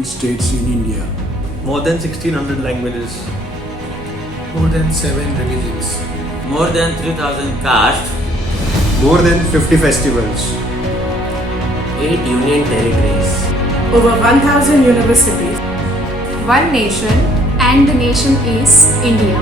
49 states in India. More than 1600 languages. More than 7 religions. More than 3000 castes. More than 50 festivals. 8 union territories. Over 1000 universities. One nation, and the nation is India.